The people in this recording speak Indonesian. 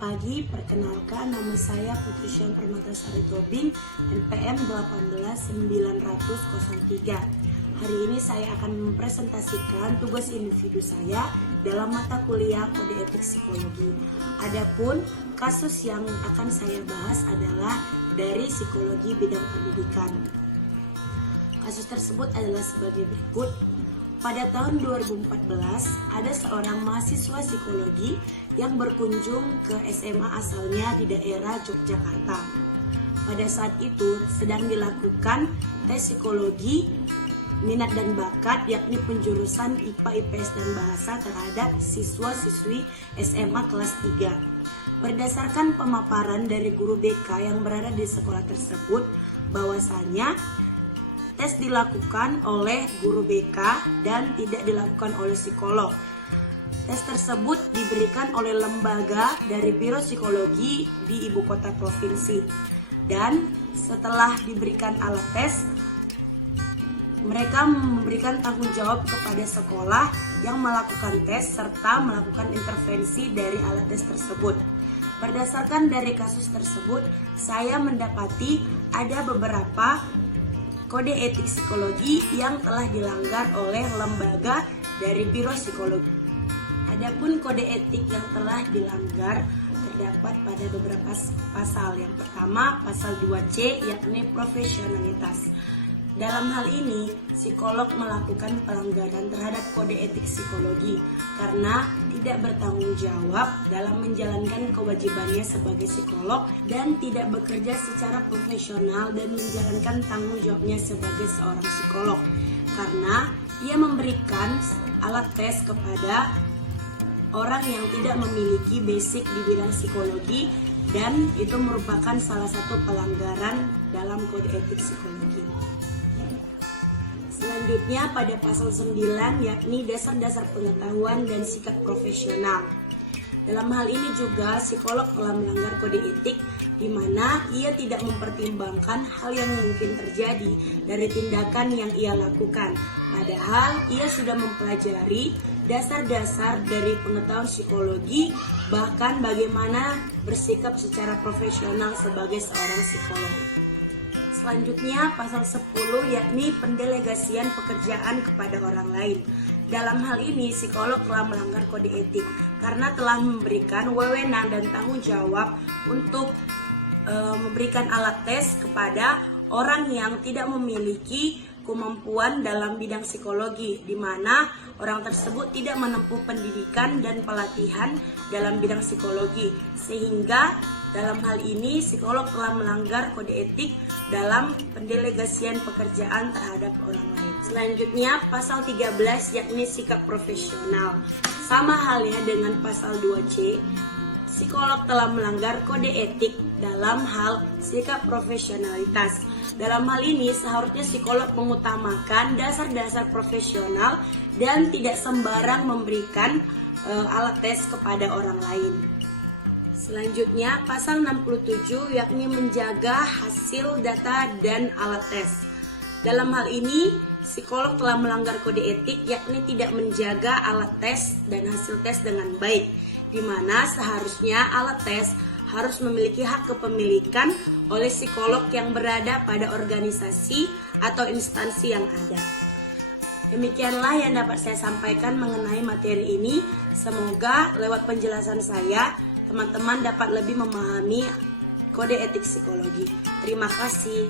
pagi, perkenalkan nama saya Putri Syaam Permatasari Tobing, NPM 1890003. Hari ini saya akan mempresentasikan tugas individu saya dalam mata kuliah Kode Etik Psikologi. Adapun kasus yang akan saya bahas adalah dari psikologi bidang pendidikan. Kasus tersebut adalah sebagai berikut. Pada tahun 2014, ada seorang mahasiswa psikologi yang berkunjung ke SMA asalnya di daerah Yogyakarta. Pada saat itu sedang dilakukan tes psikologi minat dan bakat, yakni penjurusan IPA, IPS, dan Bahasa terhadap siswa-siswi SMA kelas 3. Berdasarkan pemaparan dari guru BK yang berada di sekolah tersebut, bahwasanya tes dilakukan oleh guru BK dan tidak dilakukan oleh psikolog. Tes tersebut diberikan oleh lembaga dari Biro Psikologi di ibu kota provinsi. Dan setelah diberikan alat tes, mereka memberikan tanggung jawab kepada sekolah yang melakukan tes serta melakukan intervensi dari alat tes tersebut. Berdasarkan dari kasus tersebut, saya mendapati ada beberapa kode etik psikologi yang telah dilanggar oleh lembaga dari Biro Psikologi. Adapun kode etik yang telah dilanggar terdapat pada beberapa pasal. Yang pertama, pasal 2C, yakni profesionalitas. Dalam hal ini, psikolog melakukan pelanggaran terhadap kode etik psikologi karena tidak bertanggung jawab dalam menjalankan kewajibannya sebagai psikolog dan tidak bekerja secara profesional dan menjalankan tanggung jawabnya sebagai seorang psikolog karena ia memberikan alat tes kepada orang yang tidak memiliki basic di bidang psikologi, dan itu merupakan salah satu pelanggaran dalam kode etik psikologi. Selanjutnya pada pasal 9, yakni dasar-dasar pengetahuan dan sikap profesional. Dalam hal ini juga psikolog telah melanggar kode etik di mana ia tidak mempertimbangkan hal yang mungkin terjadi dari tindakan yang ia lakukan. Padahal ia sudah mempelajari dasar-dasar dari pengetahuan psikologi, bahkan bagaimana bersikap secara profesional sebagai seorang psikolog. Selanjutnya pasal 10, yakni pendelegasian pekerjaan kepada orang lain. Dalam hal ini psikolog telah melanggar kode etik karena telah memberikan wewenang dan tanggung jawab untuk memberikan alat tes kepada orang yang tidak memiliki kemampuan dalam bidang psikologi, di mana orang tersebut tidak menempuh pendidikan dan pelatihan dalam bidang psikologi, sehingga dalam hal ini psikolog telah melanggar kode etik dalam pendelegasian pekerjaan terhadap orang lain. Selanjutnya pasal 13, yakni sikap profesional. Sama halnya dengan pasal 2C, psikolog telah melanggar kode etik dalam hal sikap profesionalitas. Dalam hal ini seharusnya psikolog mengutamakan dasar-dasar profesional dan tidak sembarang memberikan alat tes kepada orang lain. Selanjutnya pasal 67, yakni menjaga hasil data dan alat tes. Dalam hal ini psikolog telah melanggar kode etik, yakni tidak menjaga alat tes dan hasil tes dengan baik, di mana seharusnya alat tes harus memiliki hak kepemilikan oleh psikolog yang berada pada organisasi atau instansi yang ada. Demikianlah yang dapat saya sampaikan mengenai materi ini. Semoga lewat penjelasan saya, teman-teman dapat lebih memahami kode etik psikologi. Terima kasih.